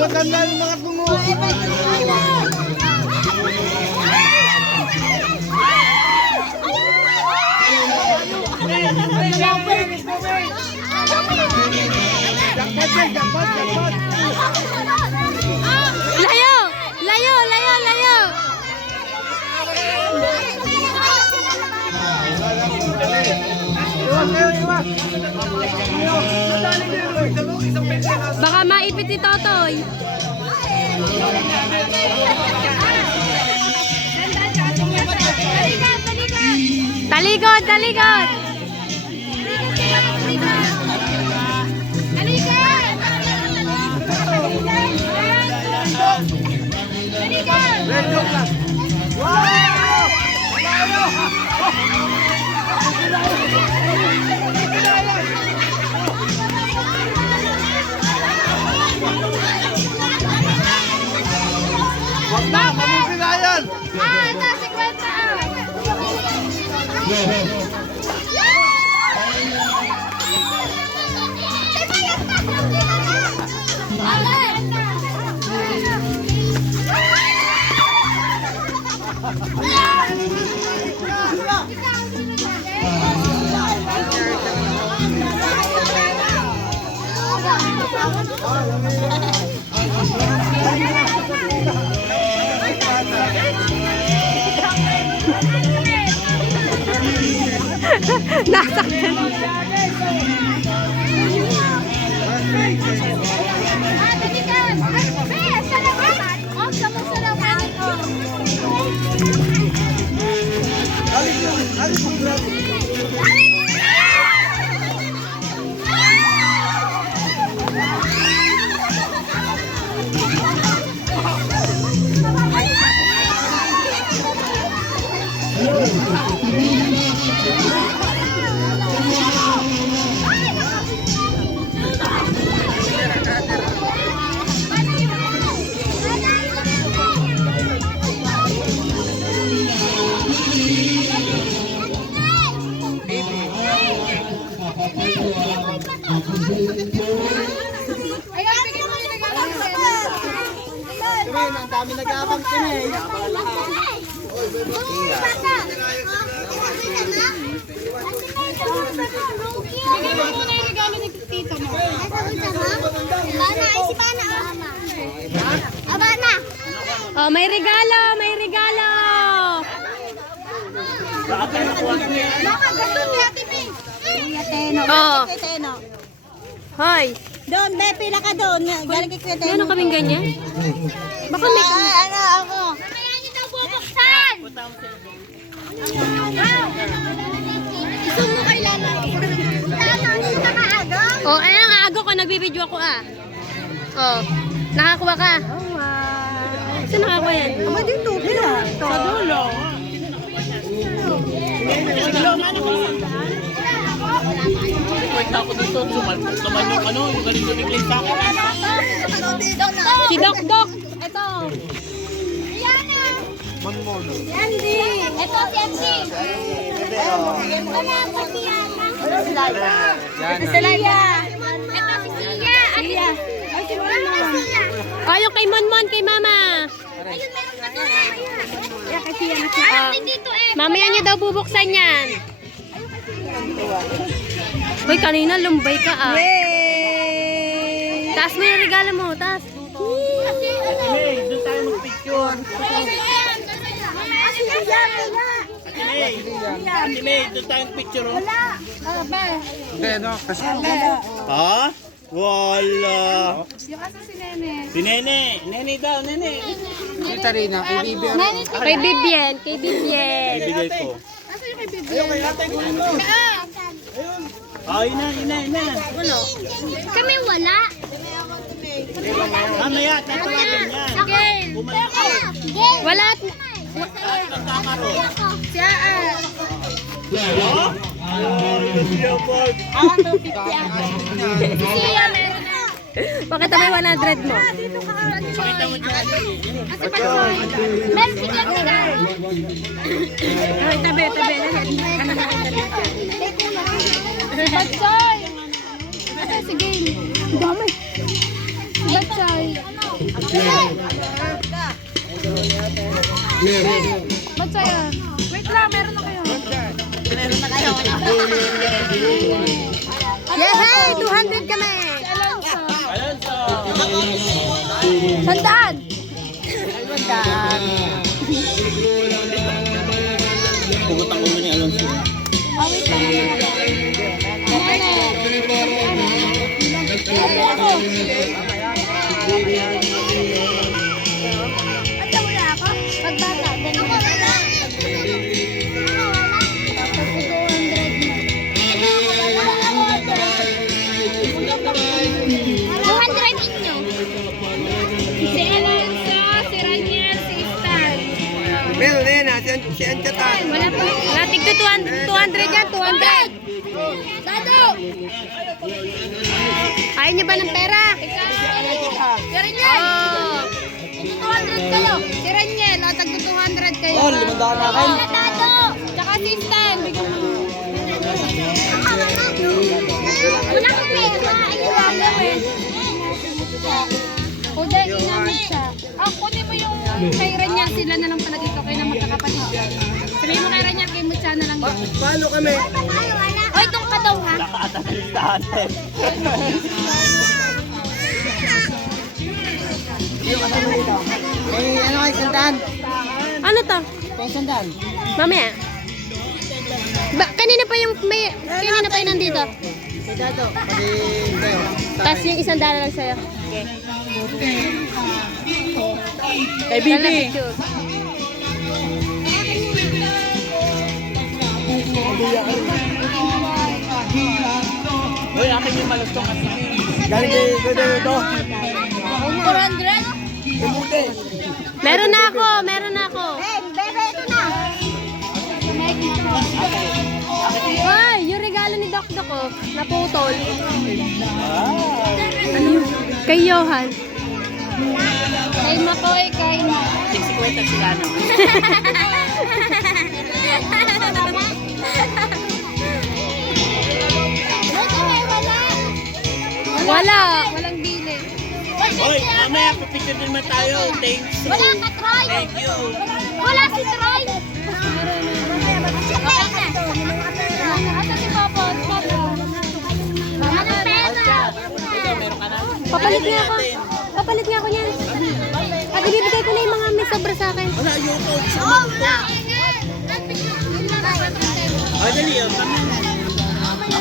Maganda yung mga tungo. Layo! Layo! Layo! Layo! Baka maipit si Totoy. Talikod! Talikod! Wag na, mabibigayan! Ito, 50. Nasaktan. Ang dami nag-aabang kini. Bigay mo muna yung regalo ni tito mo. Bana, ay si Bana. Bana. Oh, may regalo, may regalo. Mama, gasto ni Ate Ping. Teno. Oh. Teno. Hoy. Doon, be, pila ka doon. Galing kay Teno. Meron kaming ganyan? Baka may... Ano, ako. Mamaya niyo daw bubuksan. Gusto mo kay Lala. Oh, ayun ang aago ko. Nagbibideo ako ah. Oh, nakakuha ka. Oh, wow. Saan nakakuha yan? Aba dito, pila. Sa dulo. Siglo, ano ko? Kwenta ako dito, sumalpok naman yung ano, yung galing lumigay sa akin. Si Dokdok. Ito. Yana. Manmono. Andy. Ito si Andy. Ano ako si Yana? Sia. Ito si Sia. Sia. Ay, si Mama. Oh, yung kay Monmon, kay Mama. Ayun, meron ka doon. Kaya kay Sia na siya. Mamaya niya daw bubuksan yan. Uy, kanina lumbay ka ah. Yay! Taas mo yung regalo mo, taas. Hey, doon tayo mag-picture. Ate May, doon tayo mag-picture. Ha? Wala. Si Nene. Nene daw, Nene. Kay Bibien, kay Bibien. Ibigay ko. Yun na. Kami wala. Mamaya, tatawagan niya. Wala. Siya, Bakit may 100 mo? Ay, tabi. Batsay! Sige. Dami. Batsay. Batsay ah. Wait lang, meron na kayo. Yehey! 200 kami! Sandaan! Pugutan ko ni Alonso. Pagbata, Meron na yan ha, si Anchatan. wala po. Wala, tigto 200 yan, 200. Dado! Ayaw niyo ba ng pera? Si Raniel! Oh. 200 kayo. Si Raniel, tagto 200 kayo. Oh, 500 na kayo. Dado! Tsaka si Stan, bigyan mo. Wala kang pera. Ayun lang gawin. O dahil inamit siya. Kunin mo yung kay Raniel, sila na lang pala dito kayo na magkakapatid. Sabihin mo kay Raniel, kay Mutsa na lang dito. Paano kami? O, itong ka daw ha? Nakaatas natin. May ano kayo, sandaan? Ano to? May sandaan. Mamaya. Kanina pa yung nandito. Si Dado, pati kayo. Tapos yung isang dala lang sa'yo. Kay Bibi. Uy, akin yung malustong at sige. Galing kay Kuya ito. 400? Imuti. Meron na ako. Bebe, ito na. Ay, yung regalo ni Doc Doc oh, naputol. Ano yun? Kay Johan. Kay Makoy, kay 650 sila, no? Walang bili. Uy, mamaya papicture din naman tayo. Thanks. Wala ka, Troy. Thank you. Wala si Troy. Asa si Papa? Mama ng pera. Ikaw, meron ka na? Papalit nga ako niyan. At ibibigay ko na yung mga may sobra sa akin. Wala, yung Oo, wala. Ay, dali yun.